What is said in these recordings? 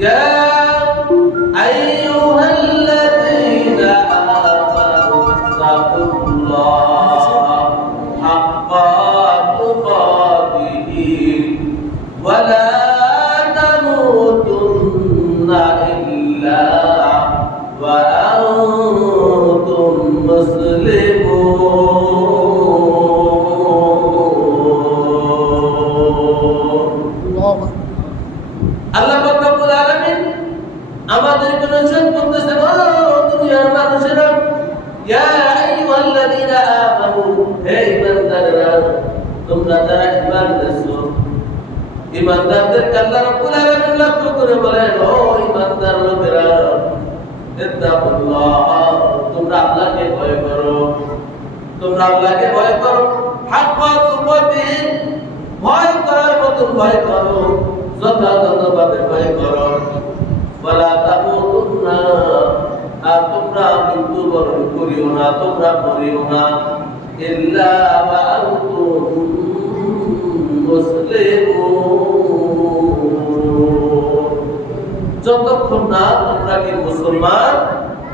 ইয়া আইয়ুহাল্লাযীনা আমানু তাকুল্লাহা হাক্কা তুকাতিহি ওয়া লা তামুতুন্না ইল্লা ওয়া আনতুম মুসলিমুন। আল্লাহ পাক রব্বুল আলামিন আমাদেরকে নসিহত করতেছেন, ও দুনিয়ার মানুষেরা, ইয়া আইয়ুহাল্লাযীনা আমানু, হে ঈমানদাররা, তোমরা যারা ঈমান এনেছো, ঈমানদারদেরকে আল্লাহ রাব্বুল আলামিন লক্ষ্য করে বলেন, ও ঈমানদার লোকেরা, ইত্তাকুল্লাহ, তোমরা আল্লাহকে ভয় করো, তোমরা আল্লাহকে ভয় করো, হাক্কা তুকাতিহি, ভয় করার মতো ভয় করো, যথাযথভাবে ভয় করো, ওয়ালা তামুতুন্না, আর তোমরা মৃত্যুবরণ করিও না, তোমরা মরিও না, ইল্লা ওয়া আনতুম মুসলিমুন, যতক্ষণ না তোমরা কি মুসলমান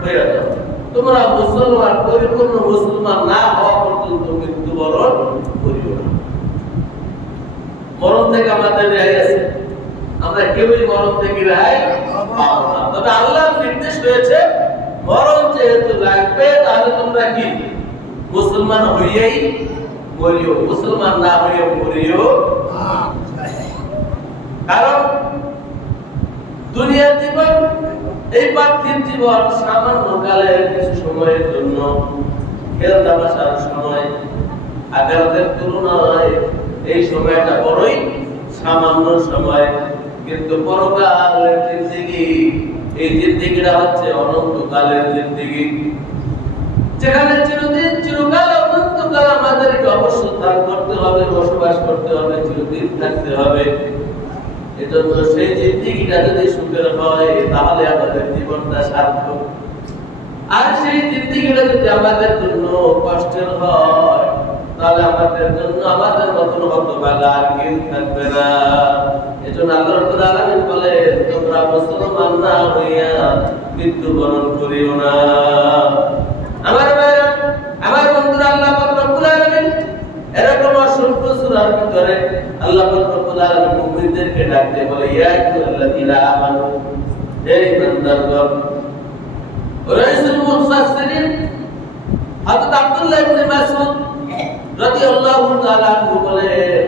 হয়ে যাও। তোমরা মুসলমান, পরিপূর্ণ মুসলমান না হওয়া পর্যন্ত মৃত্যুবরণ করিও না। মরণ থেকে আমাদের রেহাই আছে, আমরা কেউই মরণ থেকে রেহাই পাবো না। তবে আল্লাহর নির্দেশ হয়েছে, মরণ যেহেতু লাগবে, তাহলে তোমরা কি মুসলমান হইয়েই মরিও, মুসলমান না হইয়ে মরিও। কারণ দুনিয়ার জীবন, এই পার্থিব জীবন সামান্য কালের কিছু সময়ের জন্য, খেল তামাশার সময়, আখিরাতের তুলনায় এই সময়টা বড়ই সামান্য সময়। কিন্তু পরকালের জিন্দেগি, এই জিন্দেগিটা হচ্ছে অনন্তকালের জিন্দেগি, যেখানে চিরদিন, চিরকাল, অনন্তকাল আমাদেরকে অবস্থান করতে হবে, বসবাস করতে হবে, চিরদিন থাকতে হবে। এজন্য সেই জিন্দেগিটা যদি সুখের হয়, তাহলে আমাদের জীবনটা সার্থক। আর সেই জিন্দেগিটা যদি আমাদের জন্য কষ্টের হয়, তাহলে আমাদের জন্য, আমাদের মতন হতভাগা আর কেউ থাকবে না। এজন্য আল্লাহ রাব্বুল আলামিন বলেন, তোমরা মুসলমান না হইয়া মৃত্যুবরণ করিও না। আমার ভাইরা, আমার বন্ধুরা, আল্লাহ পাক রব্বুল আলামিন এরকম অসংখ্য সূরার ভিতরে আল্লাহ পাক রব্বুল আলামিন মুমিনদেরকে ডাকতে বলে, ইয়া আইয়ুহাল্লাযীনা আমানু, হে ঈমানদারগণ। রাইসুল মুফাসসিরিন হযরত আব্দুল্লাহ ইবনে মাসউদ রাদিয়াল্লাহু তাআলা আনহু বলেন,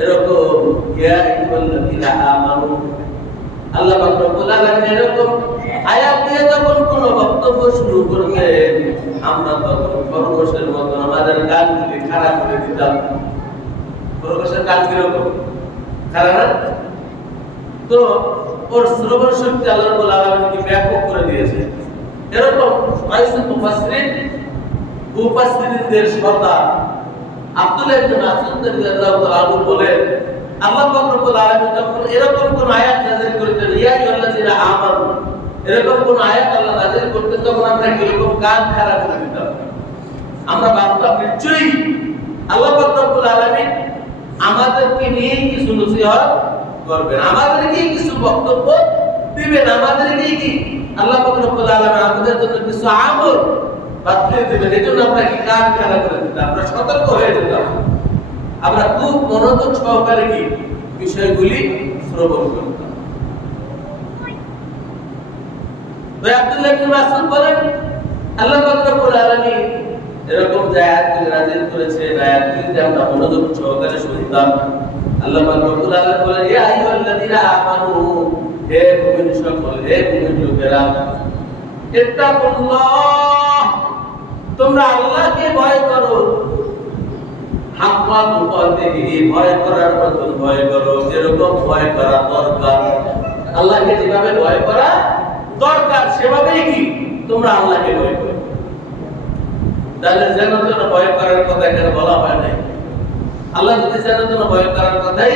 এরকম ইয়া আইয়ুহাল্লাযীনা আমানু, আল্লাহ পাক রব্বুল আলামিন এরকম আয়াত দিয়ে যখন কোন বক্তব্য শুরু করতেন, আমরা তখন খরগোশের মতো আমাদের কানগুলি খাড়া করে দিতাম। খরগোশের কান কিরকম খাড়া না? তো ওর শ্রবণ শক্তি আল্লাহ রাব্বুল আলামিন কি ব্যাপক করে দিয়েছে। এরকম রাইসুল মুফাসসিরিনদের সর্দার আব্দুল্লাহ ইবনে মাসউদ রাদিয়াল্লাহু তাআলা আনহু বলেন, আল্লাহ পাক রব্বুল আলামিন যখন এরকম কোন আয়াত নাযিল করতেন, ইয়া আইয়ুহাল্লাযীনা আমানু, এরকম কোন আয়াত আল্লাহ নাযিল করতেন, তখন আমরা কিরকম কান খাড়া করে দিতাম। আমরা ভাবতাম নিশ্চয়ই আল্লাহ পাক রব্বুল আলামিন আমাদেরকে নিয়ে কিছু নসিহত করবেন, আমাদেরকে কিছু বক্তব্য দিবেন, আমাদেরকে কি আল্লাহ পাক রব্বুল আলামিন আমাদের জন্য কিছু আমল বাতলে দিবেন। এজন্য আমরা কি কান খাড়া করে দিতাম, আমরা সতর্ক হয়ে যেতাম, আমরা খুব মনোযোগ সহকারে কি বিষয়গুলি শ্রবণ করতাম। তাই আব্দুল্লাহ ইবনে মাসউদ বলেন, আল্লাহ পাক রব্বুল আলামিন এরকম যে আয়াতগুলি নাযিল করেছেন, আয়াতগুলিতে আমরা মনোযোগ সহকারে শুনতাম। আল্লাহ পাক রব্বুল আলামিন বলেন, ইয়া আইয়ুহাল্লাযীনা আমানু, হে মুমিন সকল, হে মুমিন লোকেরা, ইত্তাকুল্লাহ, তোমরা আল্লাহকে ভয় করো, হাক্কা তুকাতিহি, ভয় করার মতন ভয় করো, যেরকম ভয় করা দরকার, আল্লাহকে যেভাবে ভয় করা দরকার সেভাবেই কি তোমরা আল্লাহকে ভয় করো। তাহলে যেন তেন ভয় করার কথা এখানে বলা হয় নাই। আল্লাহ যদি যেন তেন ভয় করার কথাই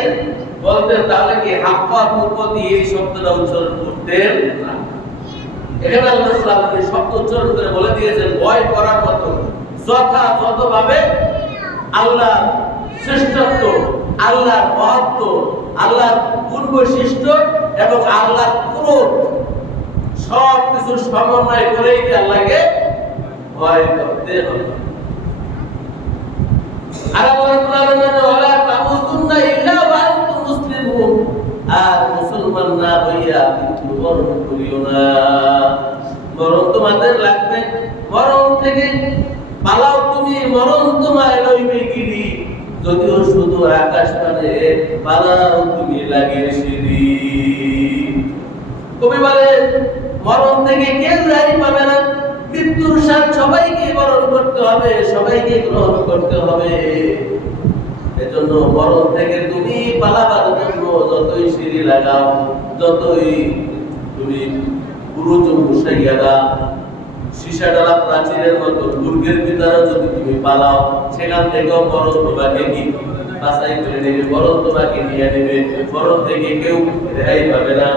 বলতেন, তাহলে কি হাক্কা তুকাতিহি এই শব্দটা উচ্চারণ করতেন না। এখানে আল্লাহ রাব্বুল আলামিন শব্দ উচ্চারণ করে বলে দিয়েছেন, ভয় করার মতো যথাযথভাবে আল্লাহর শ্রেষ্ঠত্ব, আল্লাহর মহত্ব, আল্লাহর গুণ বৈশিষ্ট্য এবং আল্লাহর ক্রোধ সব কিছু সমন্বয় করেই কি আল্লাহকে ভয় করতে হবে। আর আল্লাহ রাব্বুল আলামিন ওয়ালা তামুতুন্না ইল্লা ওয়া আনতুম মুসলিমুন, আর মুসলমান না হইয়া মৃত্যুবরণ করিও না। মরণ তোমাদের লাগবে, মরণ থেকে পালাও তুমি, মরণ তোমায় লইবে গিরি, যদিও শুধু আকাশ পানে পালাও তুমি লাগে সিঁড়ি। কবি বলে মরণ থেকে কেউ রেহাই পাবে না, মৃত্যুর স্বাদ সবাইকে বরণ করতে হবে, সবাইকে গ্রহণ করতে হবে। এজন্য মরণ থেকে তুমি পালাবার জন্য যতই সিঁড়ি লাগাও, যতই তুমি বুরুজ বসাইয়া দাও, সীসা ডালা প্রাচীরের মতো দুর্গের ভিতরে যদি তুমি পালাও, সেখান থেকেও মরণ তোমাকে কি বাছাই করে নেবে, মরণ তোমাকে নিয়ে নেবে, মরণ থেকে কেউ রেহাই পাবে না।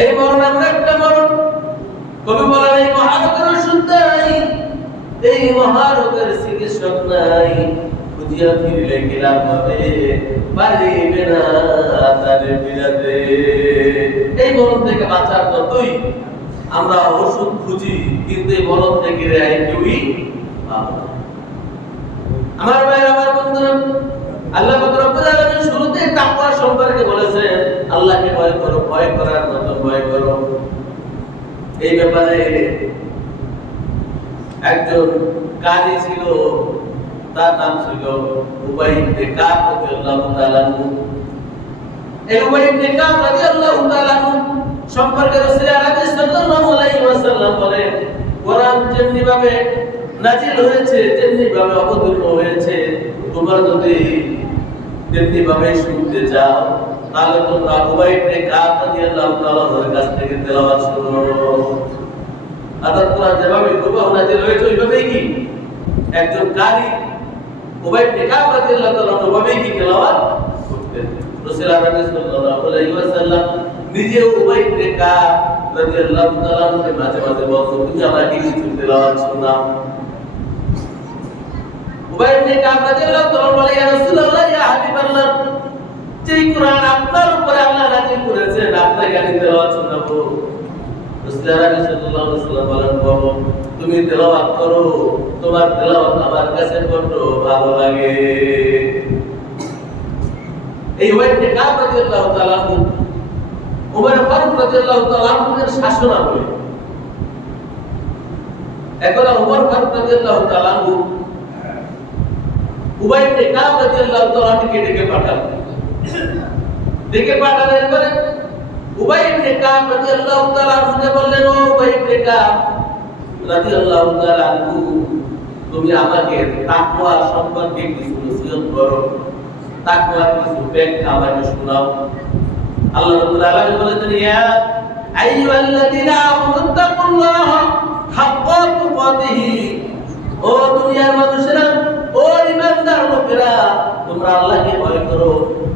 এই মরণ আমরা একটা মরণ। কবি বলেন এই মহারোগের ওষুধ নাই, এই মহারোগের চিকিৎসক নাই, খুঁজিয়া ফিরলে কি লাভ হবে, পারিবে না তারে ফিরাতে। এই মরণ থেকে বাঁচার যতই আমরা ওষুধ খুঁজি, কিন্তু এই মরণ থেকে রেহাই কেউই পাবো না। আমার ভাই, আমার বন্ধুরা, আল্লাহ পাক রব্বুল আলামিন শুরুতে তাকওয়া সম্পর্কে বলেছেন, আল্লাহকে ভয় করো, ভয় করার মতো ভয় করো। এই ব্যাপারে একজন কারি ছিল, তার নাম ছিল উবাই ইবনে কাব রাদিয়াল্লাহু তাআলা আনহু। এই উবাই ইবনে কাব রাদিয়াল্লাহু তাআলা আনহু সম্পর্কে রাসূল আরবি সাল্লাল্লাহু আলাইহি ওয়াসাল্লাম বলেন, কোরআন যেমনি ভাবে নাজিল হয়েছে, তেমনি ভাবে অবতীর্ণ হয়েছে, তোমরা যদি তেমনি ভাবে শুনতে চাও, তাহলে তোমরা উবাই ইবনে কাব রাদিয়াল্লাহু তাআলা এর কাছ থেকে তেলাওয়াত শুনো। অর্থাৎ কোরআন যেভাবে হুবহু নাজিল হয়েছে ওইভাবেই কি একজন কারি উবাই ইবনে কাব রাদিয়াল্লাহু তাআলা ওইভাবেই কি তেলাওয়াত করতেন। রাসূল আরবি সাল্লাল্লাহু আলাইহি ওয়াসাল্লাম নিজে উবাই ইবনে কাব রাদিয়াল্লাহু তাআলা কে মাঝে মাঝে বলতেন, তুমি আমাকে কিছু তেলাওয়াত শোনাও। উবাই ইবনে কাব রাদিয়াল্লাহু তাআলা বলে, ইয়া রাসূলুল্লাহ, ইয়া হাবিবাল্লাহ, যেই কোরআন আপনার উপরে আল্লাহ নাযিল করেছেন, আপনাকে আমি তেলাওয়াত শোনাবো। রাসূল আরবি সাল্লাল্লাহু আলাইহি ওয়াসাল্লাম বলেন, বলো, তুমি তেলাওয়াত করো, তোমার তেলাওয়াত আমার কাছে বড় ভালো লাগে। এই উবাই ইবনে কাব রাদিয়াল্লাহু তাআলা ওমর ফারুক রাদিয়াল্লাহু তাআলা এর শাসন আমলে, এখন ওমর ফারুক রাদিয়াল্লাহু তাআলা উবাই ইবনে কাব রাদিয়াল্লাহু তাআলা কে ডেকে পাঠালেন। ডেকে পাঠানোর পরে উবাই ইবনে কাব রাদিয়াল্লাহু তাআলা আনহু বললেন, ও উবাই ইবনে কাব রাদিয়াল্লাহু তাআলা আনহু, তুমি আমাকে তাকওয়া সম্পর্কে কিছু নসিহত করো, তাকওয়ার কিছু ব্যাখ্যা আমাকে শোনাও। আল্লাহ রাব্বুল আলামিন বলেছেন, ইয়া আইয়ুহাল্লাযীনা আমানু তাকুল্লাহ হাক্কা তুকাতিহি, ও দুনিয়ার মানুষেরা, ও ঈমানদার লোকেরা, তোমরা আল্লাহকে ভয় করো,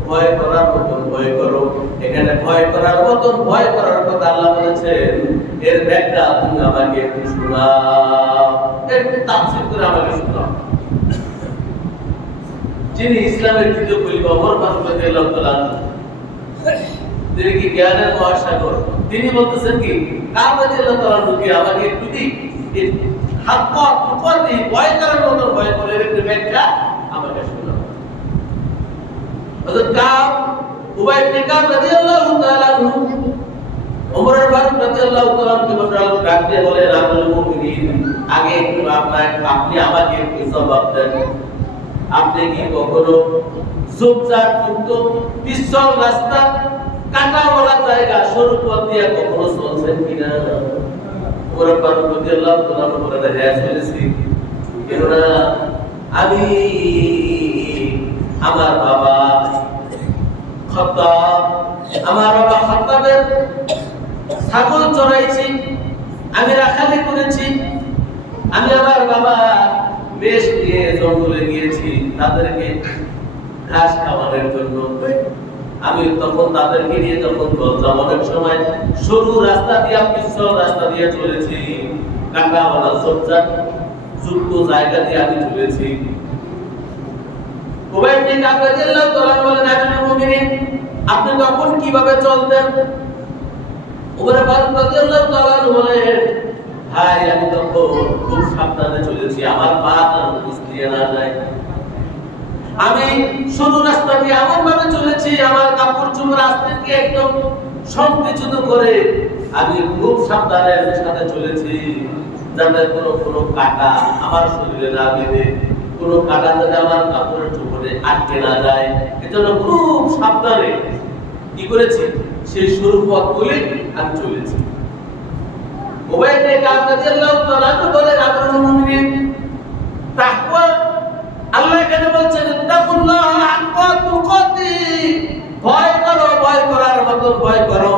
ভয় করার মতন ভয় করো। এখানে ভয় করার মতন ভয় করার কথা আল্লাহ বলেছেন, এর ব্যাখ্যা তুমি আমাকে একটু শোনাও, একটু তাফসীর করে আমাকে শোনাও। যিনি ইসলামের দ্বিতীয় খলিফা ওমর ফারুক রাদিয়াল্লাহু তাআলা, তিনি কি জ্ঞানের মহাসাগর, তিনি বলতেছেন কি কাব রাদিয়াল্লাহু তাআলা কি আমাকে একটু দি, হাক্কা তুকাতি, ভয় করার মতন ভয় করে একটু ব্যাখ্যা আমাকে শোনাও। হযরত কাব উবাই ইবনে কাব রাদিয়াল্লাহু তাআলা ওমর ফারুক রাদিয়াল্লাহু তাআলা কে ডাক দিয়ে বলেন, আমিরুল মুমিনিন, আগে একটু আপনি আমাকে একটু জবাব দেন, আপনি কি কখনো ঝোপঝাড় যুক্ত পিছল রাস্তা, কাঁটাওয়ালা জায়গা, সরু পথ দিয়ে কখনো চলছেন কিনা? ওমর ফারুক রাদিয়াল্লাহু তাআলা বলেন, হ্যাঁ চলেছি, কেননা আমি আমার বাবা খাত্তাবের ছাগল চড়াইছি, আমি রাখালি করেছি, আমি আমার বাবা বেশ নিয়ে জঙ্গলে গিয়েছি তাদেরকে ঘাস খাওয়ানোর জন্য। আমি তখন তাদেরকে নিয়ে যখন চলতাম, অনেক সময় সরু রাস্তা দিয়ে, পিছল রাস্তা দিয়ে চলেছি, কাঁটাওয়ালা ঝোপঝাড় যুক্ত জায়গা দিয়ে আমি চলেছি। উবাই ইবনে কাব রাদিয়াল্লাহু তাআলা বলেন, আমিরুল মুমিনিন, আপনি তখন কিভাবে চলতেন? ওমর ফারুক রাদিয়াল্লাহু তাআলা বলেন, ভাই আমি তখন খুব সাবধানে চলেছি, আমার পা যেন পিছলিয়ে না যায়। আমি সরু রাস্তা দিয়ে এমন ভাবে চলেছি, আমার কাপড় চোপড় আস্তে একদম সংকুচিত করে আমি খুব সাবধানের সাথে চলেছি, যাতে কোনো কাঁটা আমার শরীরে না বেঁধে, কোনো কাঁটা যাতে আমার কাপড়ের চোপড়ে আটকে না যায়। এজন্য খুব সাবধানে কি করেছি, সেই সরু পথগুলি আমি চলেছি। উবাই ইবনে কাব রাদিয়াল্লাহু তাআলা বলেন, আমিরুল মুমিনিন, তাকওয়া আল্লাহ এখানে বলছেন, তাকুল্লাহ হাক্কা তুকাতি, ভয় করো, ভয় করার মতো ভয় করো।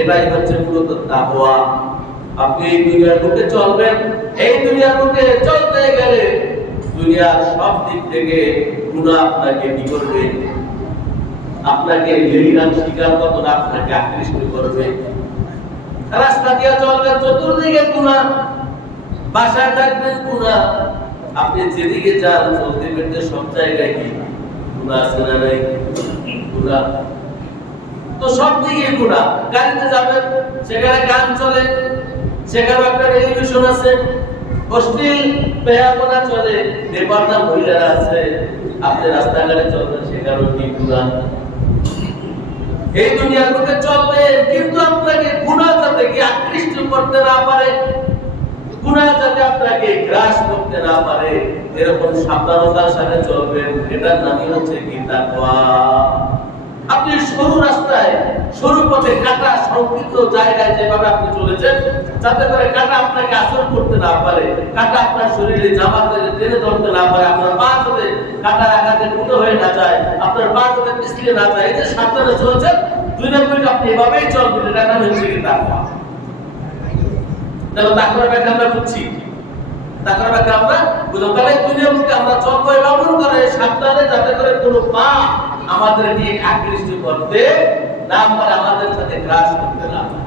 এটাই হচ্ছে মূলত তাকওয়া। আপনি এই দুনিয়ার বুকে চলবেন, এই দুনিয়ার বুকে চলতে গেলে দুনিয়ার সব দিক থেকে গুনাহ আপনাকে কি করবে, আপনাকে লীলার শিকার মতন আপনাকে আকৃষ্ট করবে। রাস্তা দিয়ে চলবেন, চতুর্দিকে গুনাহ, বাসায় থাকবেন গুনাহ, আপনি যেদিকে যান চলতে ফিরতে সব জায়গায় কি গুনাহ আছে না নাই? গুনাহ তো সব দিকে গুনাহ। গাড়িতে যাবেন, সেখানে গান চলে, সেখানে একটা টেলিভিশন আছে, অশ্লীল বেহায়াপনা চলে, বেপরদা মহিলারা আছে। আপনি রাস্তাঘাটে চলবেন, সেখানেও কি গুনাহ। এই দুনিয়ার বুকে চলবেন, কিন্তু আপনাকে গুনাহ যাতে কি আকৃষ্ট করতে না পারে, গুনাহ যাতে আপনাকে গ্রাস করতে না পারে, এরকম সাবধানতার সাথে চলবেন। এটার নামই হচ্ছে কি তাকওয়া। আপনি সরু রাস্তায়, সরু পথে, কাঁটা সংকীর্ণ জায়গায় যেভাবে আপনি চলেছেন, যাতে করে কাঁটা আপনাকে আসর করতে না পারে, কাঁটা আপনার শরীরে জামাতে টেনে ধরতে না পারে, আপনার পা যাতে কাঁটার আঘাতে ফুটো হয়ে না যায়, আপনার পা যাতে পিছলে না যায়, এই যে সাবধানে চলেছেন, দুই নম্বর আপনি এভাবেই চলবেন। এটার নাম হচ্ছে কি তাকওয়া। তাহলে তাকওয়ার ব্যাখ্যা আমরা বুঝছি, তাকওয়ার ব্যাখ্যা আমরা বুঝলাম। তাহলে দুনিয়ার মধ্যে আমরা চলবো এমন করে সাবধানে, যাতে করে কোনো পা আমাদেরকে আকৃষ্ট করতে না পারে, আমাদের সাথে গ্রাস করতে না পারে।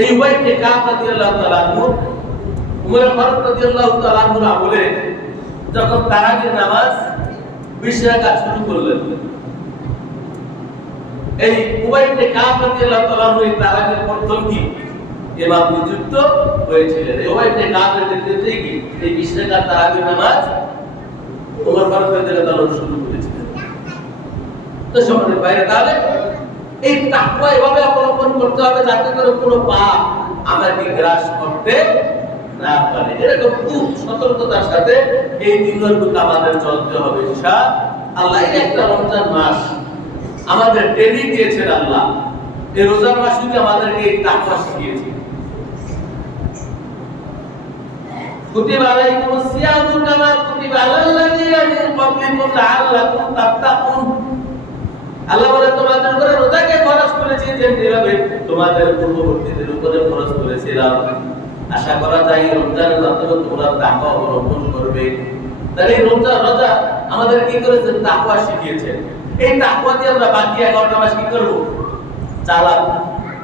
এই উবাই ইবনে কাব রাদিয়াল্লাহু তাআলা আনহু, উমর ফারুক রাদিয়াল্লাহু তাআলা আনহুর আমলে যখন তারাবির নামাজ 20 রাকাত শুরু করলেন, এই উবাই ইবনে কাব রাদিয়াল্লাহু তাআলা আনহু এই তারাবির প্রথম কি ইমাম নিযুক্ত হয়েছিলেন। এই উবাই ইবনে কাবের নেতৃত্বে কি এই 20 রাকাত তারাবির নামাজ উমর ফারুক রাদিয়াল্লাহু তাআলা শুরু করেছিলেন। তো সম্মানিত ভাইরা, তাহলে এই তাকওয়া এভাবে অবলম্বন করতে হবে, যাতে করে কোনো পাপ আমাকে গ্রাস করতে না পারে। এরকম খুব সতর্কতার সাথে এই দিনগুলো আমাদের চলতে হবে ইনশাআল্লাহ। এই একটা রমজান মাস আমাদের ট্রেনিং দিয়েছেন আল্লাহ, এই রোজার মাসে আমাদেরকে এই তাকওয়া শিখিয়েছে। কুতিবা আলাইকুমুস সিয়ামু কামা কুতিবা আলাল লাযিনা মিন ক্বাবলিকুম লাআল্লাকুম তাত্তাকুন। আল্লাহ বলে, তোমাদের উপরে রোজাকে ফরজ করেছি, যেভাবে তোমাদের পূর্ববর্তীদের উপরে ফরজ করেছিলাম। আশা করা যায় রমজানের মাধ্যমে তোমরা তাকওয়া অবলম্বন করবে। তাহলে এই রোজা আমাদের কি করেছে? তাকওয়া শিখিয়েছে। এই তাকওয়া দিয়ে আমরা বাকি 11টা মাস কি করব? চালাবো।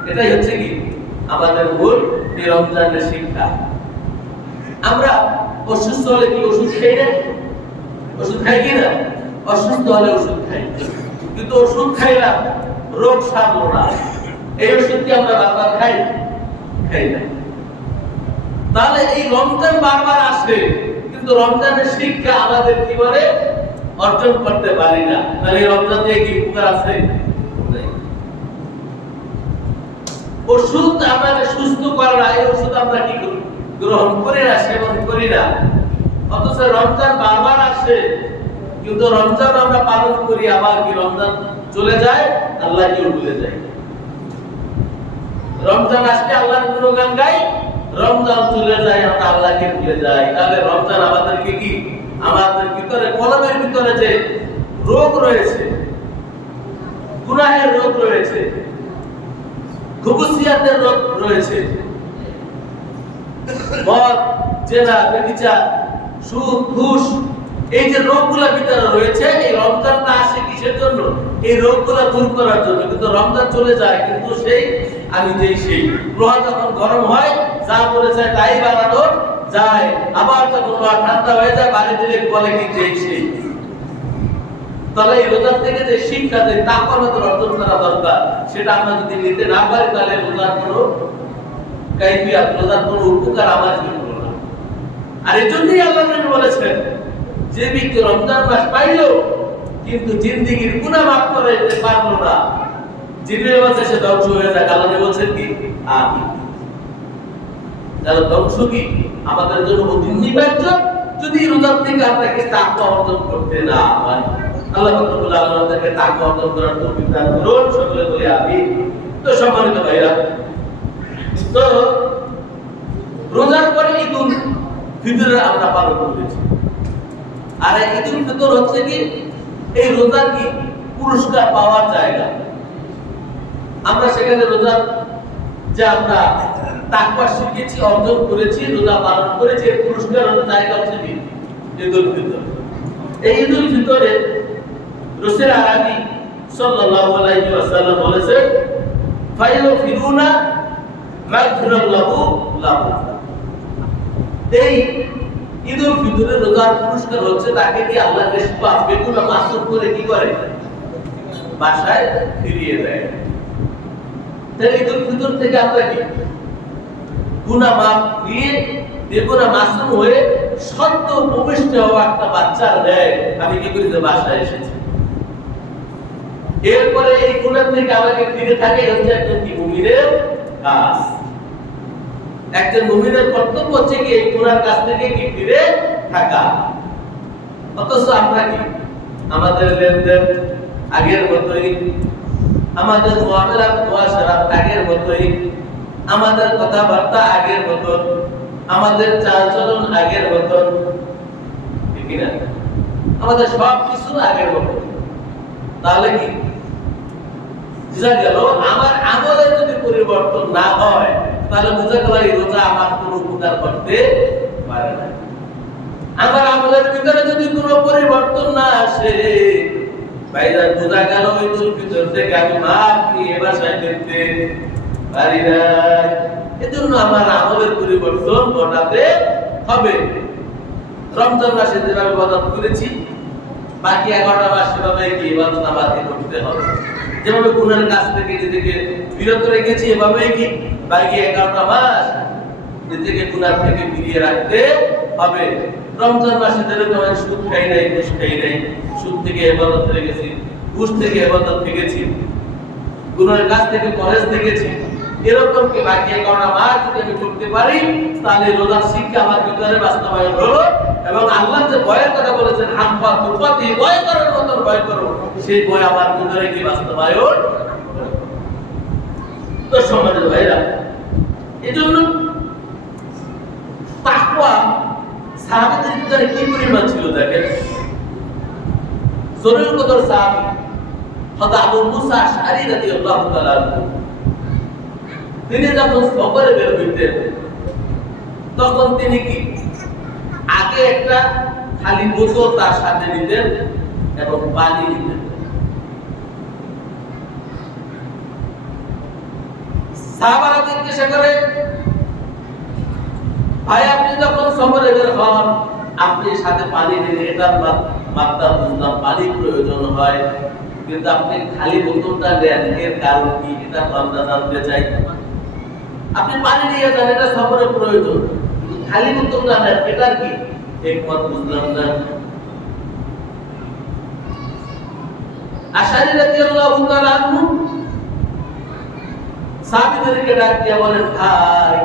এটাই হচ্ছে কি আমাদের মূল এই রমজানের শিক্ষা। আমরা অসুস্থ হলে কি ওষুধ খাই না? ওষুধ খাই কি না? অসুস্থ হলে ওষুধ খাই, কিন্তু ওষুধ খাইলাম, রোগ সারলো না, এই ওষুধ কি আমরা বারবার খাই? খাই না। তাহলে এই রমজান বারবার আসে, কিন্তু রমজানের শিক্ষা আমাদের জীবনে অর্জন করতে পারি না। তাহলে রমজান দিয়ে কি উপকার আছে? ওষুধ আমাদের সুস্থ করার, এই ওষুধ আমরা কি করি? গ্রহণ করি না, সেবন করি না। অথচ রমজান বারবার আসে, কিন্তু রমজান আমরা পালন করি, আবার কি রমজান চলে যায়, আল্লাহকে ভুলে যাই। রমজান আসলে আল্লাহর গুণগান গাই, রমজান চলে যায় আমরা আল্লাহকে ভুলে যাই। তাহলে রমজান আমাদেরকে কি, আমাদের ভিতরে, কলমের ভিতরে যে রোগ রয়েছে, গুনাহের রোগ রয়েছে, খুবুসিয়াতের রোগ রয়েছে, মদ, জেনা, ব্যভিচার, সুদ, ঘুষ, এই যে রোগগুলো ভিতরে রয়েছে, এই রমজানটা আসে কিসের জন্য? এই রোগগুলো দূর করার জন্য। কিন্তু রমজান চলে যায়, কিন্তু সেই আমি যেই সেই লোহা যখন গরম হয়, যা বলে যায় তাই বানানো যায়, আবার যখন লোহা ঠান্ডা হয়ে যায়, বাড়ি দিলে বলে কি যেই সেই। তাহলে এই রোজার থেকে যে শিক্ষা, যে তাকওয়া আমাদের অর্জন করা দরকার, সেটা আমরা যদি নিতে না পারি তাহলে রোজার কোনো কাইফিয়াত, রোজার কোনো উপকার আমার জীবনে হলো না। আর এজন্যই আল্লাহ নবী বলেছেন, যে ব্যক্তি রমজান মাস পাইলো কিন্তু জিন্দেগীর গুনাহ মাফ করতে পারলো না, জিনের মাঝে সে ধ্বংস হয়ে যায়। আল্লাহ নবী বলেছেন কি, আমিন। তাহলে ধ্বংস কি আমাদের জন্য অনিবার্য, যদি রোজার থেকে আপনাকে তাকওয়া অর্জন করতে না পারি। আল্লাহ রাব্বুল আলামিন আমাদেরকে তাকওয়া অর্জন করার তৌফিক দান করুন, সকলে বলি আমিন। তো সম্মানিত ভাইরা, তো রোজার পরে ঈদুল ফিতর আমরা পালন করেছি। আর এই ঈদুল ফিতর হচ্ছে কি, এই রোজার কি পুরস্কার পাওয়ার জায়গা। আমরা সেখানে রোজার যে আমরা তাকওয়া শিখেছি, অর্জন করেছি, রোজা পালন করেছি, এর পুরস্কার হচ্ছে জায়গা হচ্ছে কি ঈদুল ফিতর। এই ঈদুল ফিতরে রাসূল আরবি সাল্লাল্লাহু আলাইহি ওয়াসাল্লাম বলেছেন, ফায়ুফিরুনা মাগফিরাল্লাহু লাহু। এই ঈদুল ফিতরের রোজার পুরস্কার হচ্ছে তাকে কি আল্লাহ নিষ্পাপ বেগুনা মাসুম করে কি করে বাসায় ফিরিয়ে দেয়। তাই ঈদুল ফিতর থেকে আমরা কি গুনাহ মাফ নিয়ে বেগুনা মাসুম হয়ে সদ্য ভূমিষ্ঠ হওয়া একটা বাচ্চার দেয় আমি কি করি, বাসায় এসেছি। এরপরে এই গুনাহ থেকে আমাকে ফিরে থাকে হচ্ছে একজন কি মুমিনের কাজ। একজন মুমিনের কর্তব্য হচ্ছে কি এই গুনার কাছ থেকে কি ফিরে থাকা। অথচ আমরা কি আমাদের লেনদেন আগের মতোই, আমাদের মুআমালাত মুআশারাত আগের মতোই, আমাদের কথাবার্তা আগের মতন, আমাদের চালচলন আগের মতন, ঠিক না? আমাদের সব কিছু আগের মতন। তাহলে কি বুঝা গেল, আমার আমলে যদি পরিবর্তন না হয় তাহলে বুঝা গেল এই রোজা আমার কোনো উপকার করতে পারে না। আমার আমলের ভিতরে যদি কোনো পরিবর্তন না আসে, ভাইরা বুঝা গেল ঈদুল ফিতর থেকে আমি মাফ নিয়ে বাসায় ফিরতে পারি না। এজন্য আমার আমলের পরিবর্তন ঘটাতে হবে। রমজান মাসে যেভাবে ইবাদত করেছি, বাকি 11টা মাস সেভাবে কি ইবাদত আমাদের করতে হবে। যেভাবে গুনাহের কাছ থেকে নিজেকে বিরত রেখেছি, এভাবেই কি বাকি 11টা মাস নিজেকে গুনাহ থেকে ফিরিয়ে রাখতে হবে। রমজান মাসে যেরকম আমি সুদ খাই নাই, ঘুষ খাই নাই, সুদ থেকে ইবাদত রেখেছি, ঘুষ থেকে ইবাদত রেখেছি, গুনাহের কাছ থেকে পরহেজ রেখেছি, এরকম কি বাকি 11টা মাস যদি আমি করতে পারি তাহলে রোজার শিক্ষা আমার ভিতরে বাস্তবায়ন হলো। এবং আল্লাহ যে ভয়ের কথা বলেছেন, হাম্পা তুপাতি ভয় করার মতন ভয় করো, সেই ভয় আমার ভিতরে কি বাস্তবায়ন। তো সমাজের ভাইরা, এজন্য তাকওয়া সাহাবীদের ভিতরে কি পরিমাণ ছিল দেখেন। জরুল কদর সাহাবী হযরত আবু মুসা আশআরী রাদিয়াল্লাহু তাআলা আনহু, তিনি যখন সফরে বের হইতেন তখন তিনি কি আগে একটা খালি বোতল তার সাথে নিতেন এবং পানি নিতেন। সাহাবারা জিজ্ঞাসা করে, ভাই আপনি যখন সফরে বের হন আপনি সাথে পানি নিন, এটার মাত্রা বুঝলাম পানি প্রয়োজন হয়, কিন্তু আপনি খালি বোতলটা দেন, এর কারণ কি এটা তো আমরা জানতে চাই। আপনি পানি নিয়ে যান, এটা সফরের প্রয়োজন, খালি বোতলটা নেন, এটার কি একমত বুঝলাম না। আশআরী রাদিয়াল্লাহু তাআলা আনহু সাহাবীদেরকে ডাক দিয়ে বলেন, ভাই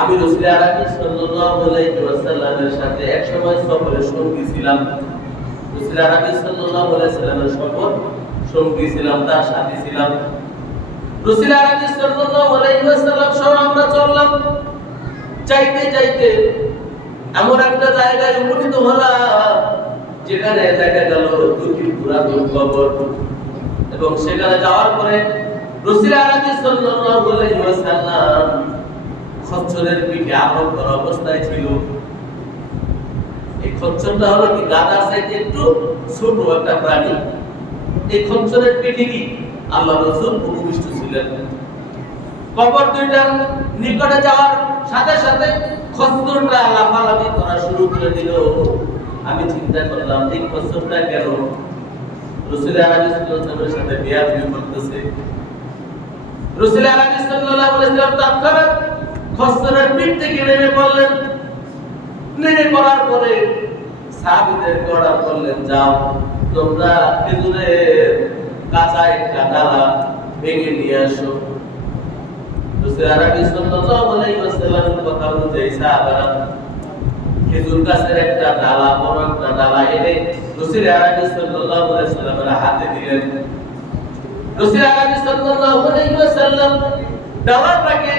আমি রাসূল আরবি সাল্লাল্লাহু আলাইহি ওয়াসাল্লামের সাথে এক সময় সফরে সঙ্গী ছিলাম। রাসূল আরবি সাল্লাল্লাহু আলাইহি ওয়াসাল্লামের সফর সঙ্গী ছিলাম, তার সাথে ছিলাম। রাসূল আরবি সাল্লাল্লাহু আলাইহি ওয়াসাল্লাম সহ আমরা চললাম। চাইতে চাইতে এমন একটা জায়গায় উপনীত হলাম যেখানে দেখা গেল দুটি পুরাতন কবর, এবং সেখানে যাওয়ার পরে রাসূল আরবি সাল্লাল্লাহু আলাইহি ওয়াসাল্লাম খচ্চরের পিঠে আরোহণ করা অবস্থায় ছিল। এই খচ্চরটা হলো কি গাধার চাইতে একটু ছোট একটা প্রাণী। এই খচ্চরের পিঠে কি আল্লাহ রাসূল উপবিষ্ট ছিলেন। কবর দুইটার নিকটে যাওয়ার সাথে সাথে খচ্চরটা লাফালাফি করা শুরু করে দিল। আমি চিন্তা করলাম এই খচ্চরটা কেন রাসূল আলাইহিস সালামের সাথে বিয়াদবি করতেছে। রাসূল আলাইহিস সালাম তৎক্ষণাৎ খচ্চরের পিঠ থেকে নেমে পড়লেন। নেমে পড়ার পরে সাহাবীদেরকে অর্ডার করলেন, যাও তোমরা খেজুরের কাঁচা একটা ডালা ভেঙে নিয়ে আসো। রাসূল আলাইহিস সালামের কথা অনুযায়ী সাহাবারা খেজুর গাছের একটা ডালা, বড় একটা ডালা এনে রাসূল আলাইহিস সালামের হাতে দিলেন। রাসূল আলাইহিস সালাম ডালাটাকে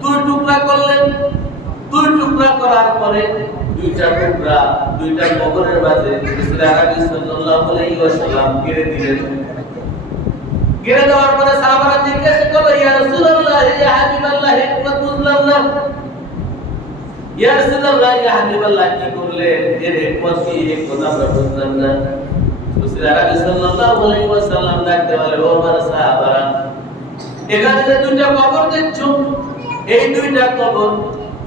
দুই টুকরা করলেন। দুই টুকরা করার পরে দুইটা টুকরা দুইটা কবরের মাঝে রাসূল আলাইহিস সালাম গেড়ে দিলেন। গেড়ে দেওয়ার পরে সাহাবারা জিজ্ঞাসা করলো, ইয়া রাসূলুল্লাহ, ইয়া হাবিবাল্লাহ, হিকমত বুঝলাম না। ইয়া রাসূলুল্লাহ, ইয়া হাবিবাল্লাহ, কি করলেন? এর হিকমত কি? হিকমত আমরা বুঝলাম না। রাসূল আলাইহিস সালাম ডাকতে বলে, ও আমার সাহাবারা, এখানে যে দুইটা কবর দেখছো, এই দুইটা কবর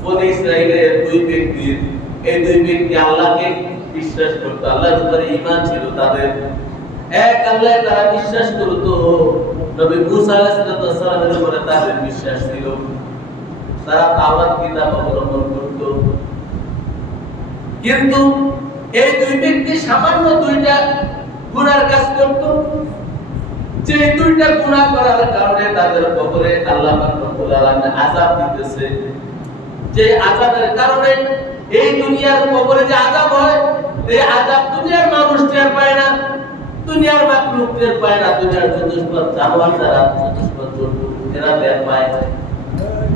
বনি ইসরাইলের দুই ব্যক্তির। এই দুই ব্যক্তি আল্লাহকে বিশ্বাস করত, আল্লাহর উপরে ঈমান ছিল তাদের। এক আল্লাহ তারা বিশ্বাস করত, নবী মুসা আলাইহিস সালামের উপরে তাদের বিশ্বাস ছিল। তারা তাওরাত কিতাব অবলম্বন করত। কিন্তু এই দুই ব্যক্তি সামান্য দুইটা গুনার কাজ করত। যে দুইটা গুনাহ করার কারণে তাদের কবরে আল্লাহ পাক রব্বুল আলামিন আযাব দিতেছে। যে আযাবের কারণে এই দুনিয়ার কবরে যে আযাব হয়, এই আযাব দুনিয়ার মানুষ টের পায় না, দুনিয়ার মাখলুক টের পায় না, দুনিয়ার চতুষ্পদ জানোয়ার যারা চতুষ্পদ জন্তু এরা টের পায়।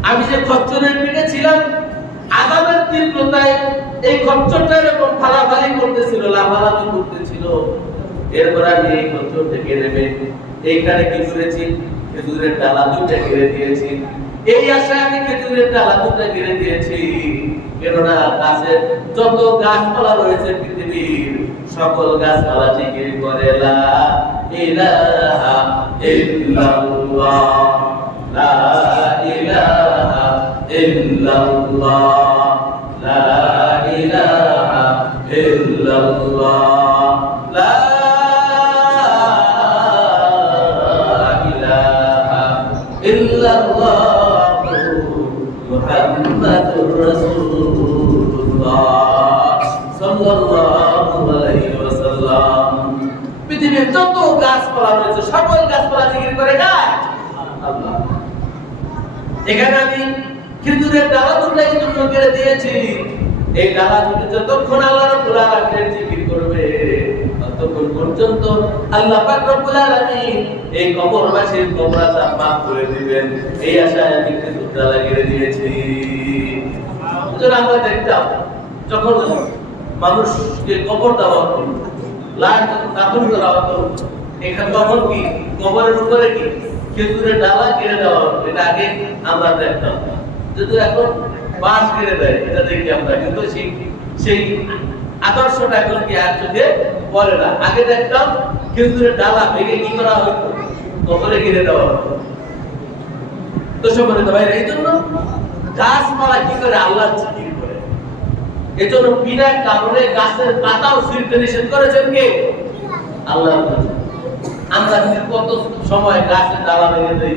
আমি যে খচ্চরের পিঠে ছিলাম, আযাবের তীব্রতায় এই খচ্চরটা এরকম ফালাফালি করতেছিল, লাফালাফি করতেছিল। এরপর আমি এই খচ্চর থেকে নেমে এইখানে কি করেছি? খেজুরের ডালা দুইটা কেটে দিয়েছি। এই আশায় আমি খেজুরের ডালা দুইটা কেটে দিয়েছি, কেননা গাছের যত গাছপালা রয়েছে পৃথিবীর সকল গাছপালা জিকির করে লা ইলাহা ইল্লাল্লাহ, লা ইলাহা ইল্লাল্লাহ, লা ইলাহা ইল্লাল্লাহ, লা মুহাম্মাদুর রাসূলুল্লাহ সাল্লাল্লাহু আলাইহি ওয়াসাল্লাম। পৃথিবীর যত গাছপালা রয়েছে সকল গাছপালা জিকির করে কার? আল্লাহ। এখানে আমি খেজুরের ডালা দুটো এই জন্য কেটে দিয়েছি, এই ডালা দুটো যতক্ষণ আল্লাহ রাব্বুল আলামিনের জিকির করবে ততক্ষণ পর্যন্ত আল্লাহ পাক রব্বুল আলামিন এই কবরবাসীর কবরটা মাফ করে দিবেন। এই আশায় আমি খেজুর ডালা কেটে দিয়েছি। যখন আমরা দেখতাম যখন মানুষকে কবর দেওয়া হতো, লাশ দাফন করা হতো, এখানে তখন কি কবরের উপরে কি খেজুরের ডালা কেটে দেওয়া হতো। এটা আগে আমরা দেখতাম, যদি এখন বাঁশ কেটে দেয় এটা দেখি আমরা, কিন্তু সেই আদর্শটা এখন কি আর চোখে পড়ে না। আগে দেখতাম খেজুরের ডালা ভেঙে কি করা হতো? কবরে কেটে দেওয়া হতো। তো সম্মানিত ভাইরা, এই জন্য গাছপালা কি করে? আল্লাহ জিকির করে। এই জন্য বিনা কারণে গাছের পাতাও ছিঁড়তে নিষেধ করেছেন কে? আল্লাহ। আমরা কত সময় গাছের ডালা ভেঙে দেই,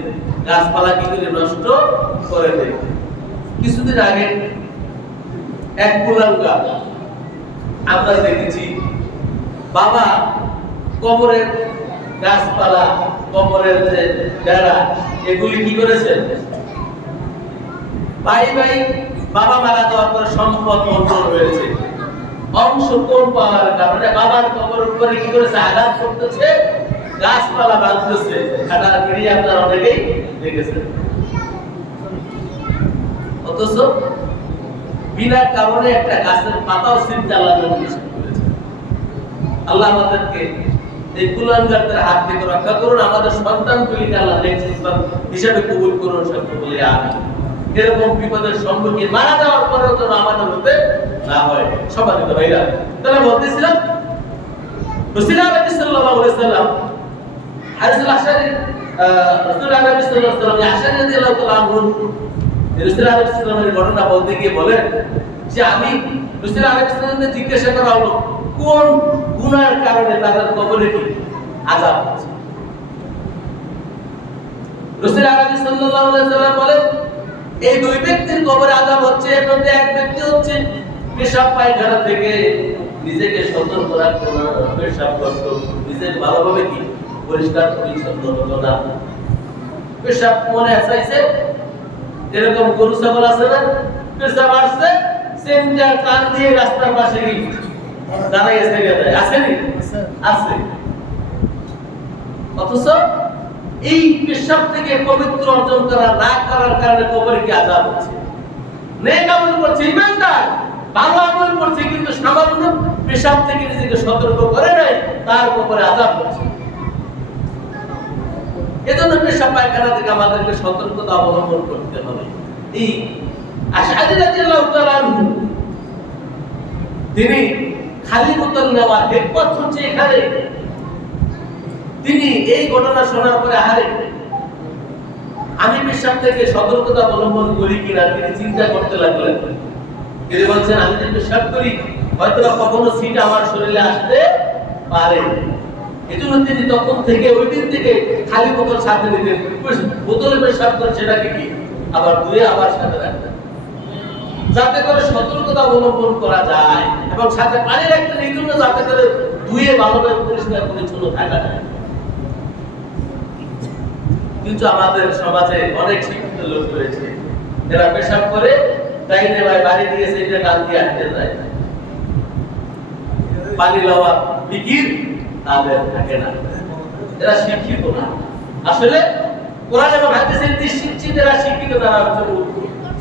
গাছপালা কি করে নষ্ট করে দেই। কিছুদিন আগে এক কুলাঙ্গা আমরা দেখেছি, বাবা কবরের গাছপালা, কবরের যে বেড়া, এগুলি কি করেছেন? ভাই ভাই বাবা মারা যাওয়ার পরে সম্পদ বন্টন হয়েছে, অংশ কম পাওয়ার কারণে বাবার কবরের উপরে কি করেছে? আঘাত করতেছে, গাছপালা বাঁধতেছে। এটা মিডিয়া আপনারা অনেকেই দেখেছেন। অথচ বিনা কারণে একটা গাছের পাতাও ছিঁড়তে আল্লাহ নিষেধ করেছে। আল্লাহ আমাদেরকে এই কুলাঙ্গারদের হাত থেকে রক্ষা করুন, আমাদের সন্তানগুলিকে আল্লাহ নেক্সট হিসাবে কবুল করুন। সত্য বলে আমিন। এরকম বিপদের সম্মুখীন মারা যাওয়ার পরেও যেন আমাদের হতে না হয়। সম্মানিত ভাইরা, তাহলে বলতেছিলাম রাসূল সাল্লাল্লাহু আলাইহি ওয়াসাল্লাম হাদিসুল আশারি, রাসূল সাল্লাল্লাহু আলাইহি ওয়াসাল্লাম আশারি রাদিয়াল্লাহু তাআলা আনহু রাসূল সাল্লাল্লাহু ঘটনা বলতে গিয়ে বলেন যে আমি রাসূল সাল্লাল্লাহু জিজ্ঞাসা করা হলো কোন গুনার কারণে তাদের কবরে কি আযাব হচ্ছে। রাসূল আরবি সাল্লাল্লাহু আলাইহি সাল্লাম বলেন এই দুই ব্যক্তির কবরে আযাব হচ্ছে। এর মধ্যে এক ব্যক্তি হচ্ছে পেশাব পায়খানা থেকে নিজেকে সতর্ক রাখতো না, পেশাব করতো, নিজেকে ভালোভাবে কি পরিষ্কার পরিচ্ছন্ন হতো না। পেশাব মনে চাইছে, এরকম গরু ছাগল আছে না, পেশাব আসছে সেন্টার টান দিয়ে রাস্তার পাশে দাঁড়াই আছে, আসেনি আছে। অথচ এই পেশাব থেকে পবিত্র অর্জন করা না করার কারণে কবরে কি আযাব হচ্ছে। নেক আমল করছে, ইমানদার ভালো আমল করছে, কিন্তু সামান্য পেশাব থেকে নিজেকে সতর্ক করে নাই, তার কবরে আযাব হচ্ছে। এজন্য পেশাব পায়খানা থেকে আমাদেরকে সতর্কতা অবলম্বন করতে হবে। এই আশআরী রাদিয়াল্লাহু তাআলা আনহু তিনি খালি বোতল নেওয়ার হিকমত হচ্ছে এখানে। তিনি এই ঘটনা শোনার পরে আমি পেশাব থেকে সতর্কতা অবলম্বন করি কিনা তিনি চিন্তা করতে লাগলেন। তিনি বলছেন আমি যদি পেশাব করি হয়তো কখনো সিট আমার শরীরে আসতে পারে। এজন্য তিনি তখন থেকে ওই দিন থেকে খালি বোতল সাথে নিতেন, বোতলে পেশাব করে সেটাকে কি আবার ধুয়ে আবার সাথে রাখতেন, যাতে করে সতর্কতা অবলম্বন করা যায় এবং সাথে পানি রাখতেন, এই জন্য যাতে করে ধুয়ে ভালোভাবে পরিষ্কার পরিচ্ছন্ন থাকা যায়। কিন্তু আমাদের সমাজে অনেক শিক্ষিত লোক রয়েছে, এরা পেশাব করে ডাইনে ভাই বাড়ি দিয়েছে, এটা ডান দিয়ে হাঁটতে যায়, পানি লওয়া ফিকির তাদের থাকে না, এরা শিক্ষিত না। আসলে কোরআন এবং হাদিসের নিশ্চিত এরা শিক্ষিত, তারা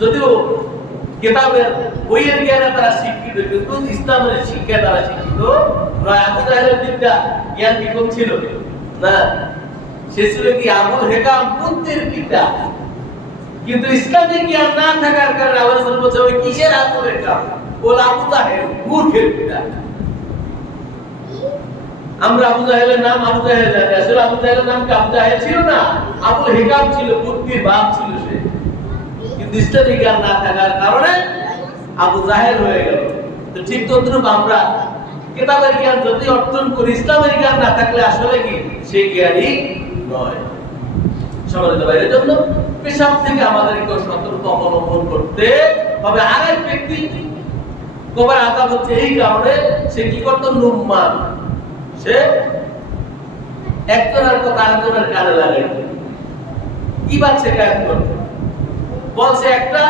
যদিও কিতাবের বইয়ের জ্ঞানে তারা শিক্ষিত, কিন্তু ইসলামের শিক্ষায় তারা শিক্ষিত নয়। আবু জাহেলের বিদ্যা জ্ঞান কি কম ছিল না, সে ছিল কি আবুল হেকাম বুদ্ধির বিদ্যা, কিন্তু ইসলামিক জ্ঞান না থাকার কারণে আল্লাহ রাসূল বলেছে ওই কিসের আবুল হেকাম, ও আবু জাহেল মূর্খের বিদ্যা। আমরা আবু জাহেলের নাম আবু জাহেল জানি, আসলে আবু জাহেলের নাম কি আবু জাহেল ছিল না, আবুল হেকাম ছিল, বুদ্ধির বাপ ছিল সে, কিন্তু ইসলামিক জ্ঞান না থাকার কারণে আবু জাহেল হয়ে গেল। তো ঠিক তদ্রূপ আমরা কিতাবের জ্ঞান যদি অর্জন করি, ইসলামের জ্ঞান না থাকলে আসলে কি সেই জ্ঞানই নয়। সম্মানিত ভাইদের জন্য পেশাব থেকে আমাদেরকে সতর্ক অবলম্বন করতে হবে। আরেক ব্যক্তি কবরে আযাব হচ্ছে এই কারণে সে কি করতো, নুম্মান, সে একজনের কথা আরেকজনের কানে লাগাইতো। কি বাচ্চা কাজ করতো, বলছে একটা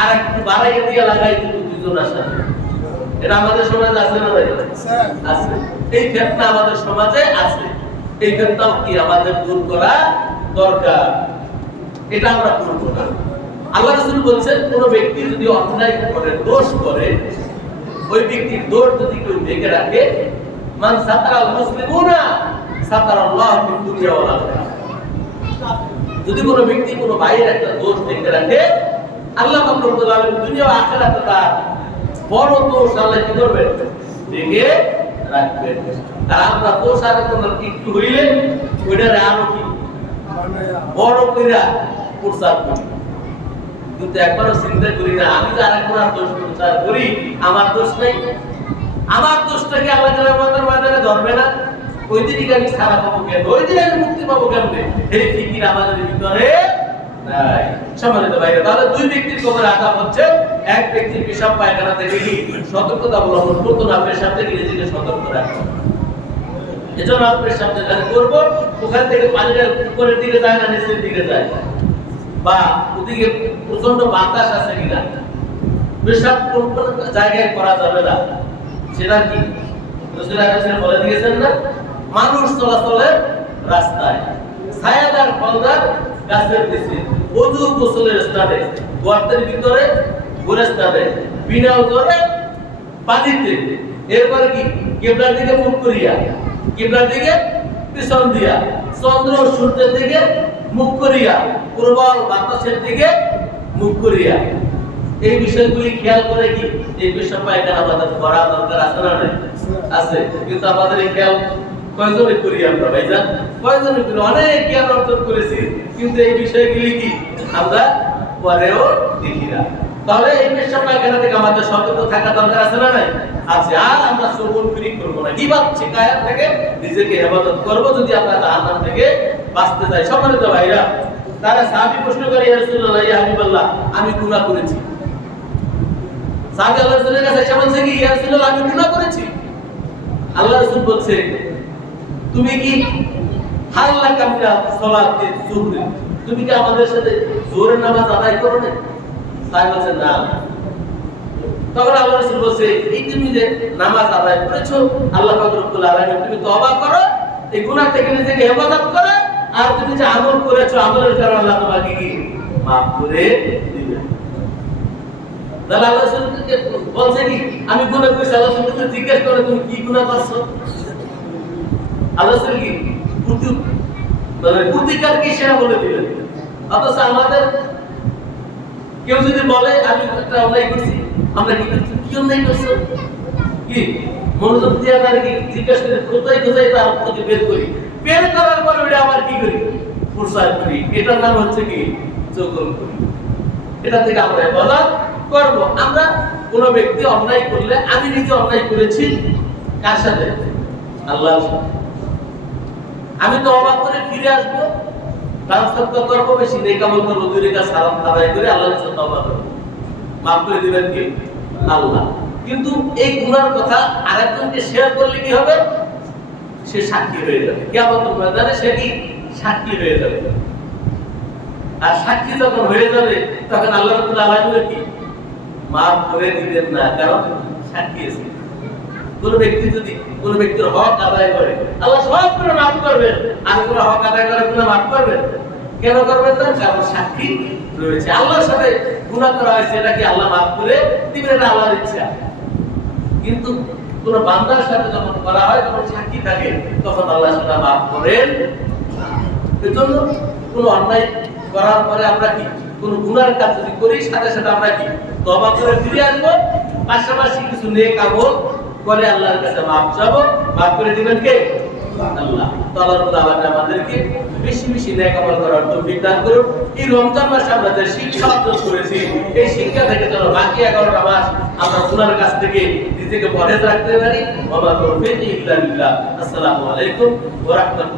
আর একটু বাড়াইয়ে দিয়ে লাগাইতো দুজনের সাথে। এটা আমাদের সমাজে আছে না ভাই? আছে। এই ফিতনা আমাদের সমাজে আছে। এই ফিতনা কি আমাদের দূর করা দরকার, এটা আমরা করব না। আল্লাহ রাসূল বলেছেন কোন ব্যক্তি যদি অন্যায় করে, দোষ করে, ওই ব্যক্তির দোষ যদি কেউ ঢেকে রাখে, মান সাতারাল মুসলিমুনা সাতারাল্লাহু ফিদ দুনিয়া ওয়াল আখিরাহ, যদি কোনো ব্যক্তি কোনো ভাইয়ের একটা দোষ ঢেকে রাখে, আল্লাহ পাক রব্বুল আলামিন দুনিয়া ও আখিরাতে তার বড় দোষ আল্লাহ কি করবেন, ঢেকে রাখবেন। আর আমরা দোষ আর কোনো একটু হইলে ওইটারে আরো কি বড় কইরা প্রচার করি, কিন্তু একবারও চিন্তা করি না আমি যে আরেকবার দোষ প্রচার করি, আমার দোষ নেই, আমার দোষটাকে আমাদের ময়দানে ধরবে না, ওই দিনই আমি ছাড়া পাবো কেন, ওই দিন আমি মুক্তি পাবো কেমনে, এই ফিকির আমাদের ভিতরে নাই। সম্মানিত ভাইরা, তাহলে দুই ব্যক্তির কবরে আযাব হচ্ছে, এক ব্যক্তি পেশাব পায়খানা থেকে কি সতর্কতা অবলম্বন করতো না, পেশাব থেকে নিজেকে সতর্ক রাখতো। এজন্য আমরা পেশাব যেখানে করব ওখান থেকে পানিটা উপরের দিকে যায় না নিচের দিকে যায়, বা ওদিকে প্রচন্ড বাতাস আছে কিনা, পেশাব কোন জায়গায় করা যাবে না, সেটা কি রাসূল আলাইহিস বলে দিয়েছেন না, মানুষ চলাচলের রাস্তায়, ছায়াদার ফলদার গাছের নিচে, ওযু গোসলের স্থানে, গর্তের ভিতরে, গোরস্থানে, বিনা ওজনে পানিতে, এরপরে কি কিবলার দিকে মুখ করিয়া, কিবলার দিকে পিছন দিয়া, চন্দ্র সূর্যের দিকে মুখ করিয়া, প্রবল বাতাসের দিকে মুখ করিয়া, এই বিষয়গুলি খেয়াল করে কি এই পেশাব পায়খানা আমাদের করা দরকার আছে না? আছে। কিন্তু আমাদের এই খেয়াল কয়জনে করি আমরা ভাইজান? কয়জনে করি? অনেক জ্ঞান অর্জন করেছি, কিন্তু এই বিষয়গুলি কি আমরা পরেও দেখি না। তাহলে এই বিষয়টা এখানে থেকে আমাদের সতর্ক থাকা দরকার আছে না নাই? আছে। আর আমরা সবল ফ্রি করবো না, গীবত শিকায়াত থেকে নিজেকে হেফাজত করবো যদি আমরা জাহান্নাম থেকে বাঁচতে চাই। সম্মানিত ভাইরা, তারা সাহাবী প্রশ্ন করে, ইয়া রাসূলুল্লাহ, ইয়া হাবিবাল্লাহ, আমি গুনাহ করেছি। সাহাবী আল্লাহর রাসূলের কাছে এসে বলছে কি, ইয়া রাসূলুল্লাহ, আমি গুনাহ করেছি। আল্লাহর রাসূল বলছে, তুমি কি হাল্লা কামিনা সালাতে যুহর, তুমি কি আমাদের সাথে জোহরের নামাজ আদায় করো না? তাই বলছে না। তখন আল্লাহর রাসূল বলছে, এই তুমি যে নামাজ আদায় করেছো, আল্লাহ পাক রব্বুল আলামিন, তুমি তওবা করো, এই গুনাহ থেকে নিজেকে হেফাজত করো, আর তুমি যে আমল করেছো, আমলের কারণে আল্লাহ তোমাকে কি মাফ করে দিবেন। তাহলে আল্লাহ রাসূলকে বলছে কি, আমি গুনাহ করেছি। আল্লাহ রাসূলকে জিজ্ঞেস করে, তুমি কি গুনাহ করছো? আল্লাহ রাসূল কি প্রতিকার কি সেটা বলে দিলেন। অথচ আমাদের কেউ যদি বলে আমি একটা অন্যায় করছি, আমরা কি করছি, কি অন্যায় করছো, কি মনোযোগ দিয়ে তার কি জিজ্ঞাসা করে কোথায় কোথায় তার থেকে বের করি, বের করার পর ওটা আবার কি করি, প্রসার করি। এটার নাম হচ্ছে কি চকল করি। এটা থেকে আমরা হেফাজত করবো। আমরা কোন ব্যক্তি অন্যায় করলে, আমি নিজে অন্যায় করেছি কার সাথে? আল্লাহর সাথে। আমি তো অবাক করে ফিরে আসবো, ট্রান্সফার করবো, বেশি নেক আমল করবো, দুই রেখাত সালাম আদায় করে আল্লাহর সাথে তওবা করব, মাফ করে দিবেন কি আল্লাহ। কিন্তু এই গুনার কথা আরেকজনকে শেয়ার করলে কি হবে? সে সাক্ষী হয়ে যাবে কিয়ামতের ময়দানে, সে কি সাক্ষী হয়ে যাবে। আর সাক্ষী যখন হয়ে যাবে, তখন আল্লাহ রাব্বুল আলামিন কি মাফ করে দিবেন না, কারণ সাক্ষী আছে। কোন ব্যক্তি যদি কোন ব্যক্তির হক আদায় করে, আল্লাহ সব করে মাফ করবেন, আর কোন হক আদায় করে কোন মাফ করবেন? কেন করবেন না? কারণ সাক্ষী রয়েছে। আল্লাহর সাথে গুনাহ করা হয়েছে, এটা কি আল্লাহ মাফ করে দিবেন? এটা আল্লাহর ইচ্ছা। কিন্তু কোন বান্দার সাথে যখন করা হয়, তখন সাক্ষী থাকে, তখন আল্লাহ সেটা মাফ করেন। এজন্য কোন অন্যায় করার পরে আমরা কি কোন গুনার কাজ যদি করি, সাথে সাথে আমরা কি তওবা করে ফিরে আসবো, পাশাপাশি কিছু নেক আমল করে আল্লাহর কাছে মাফ চাবো। মাফ করে দিবেন কে? আল্লাহ। তো আল্লাহ রাব্বুল আলামিন আমাদেরকে বেশি বেশি নেক আমল করার তৌফিক দান করুন। এই রমজান মাসে আমরা যে শিক্ষা অর্জন করেছি, এই শিক্ষা থেকে যেন বাকি 11টা মাস আমরা গুনার কাছ থেকে নিজেকে পরহেজ রাখতে পারি। ওয়া মা তাওফীকি ইল্লা বিল্লাহ। আসসালামু আলাইকুম ওয়া রাহমাতুল্লাহ।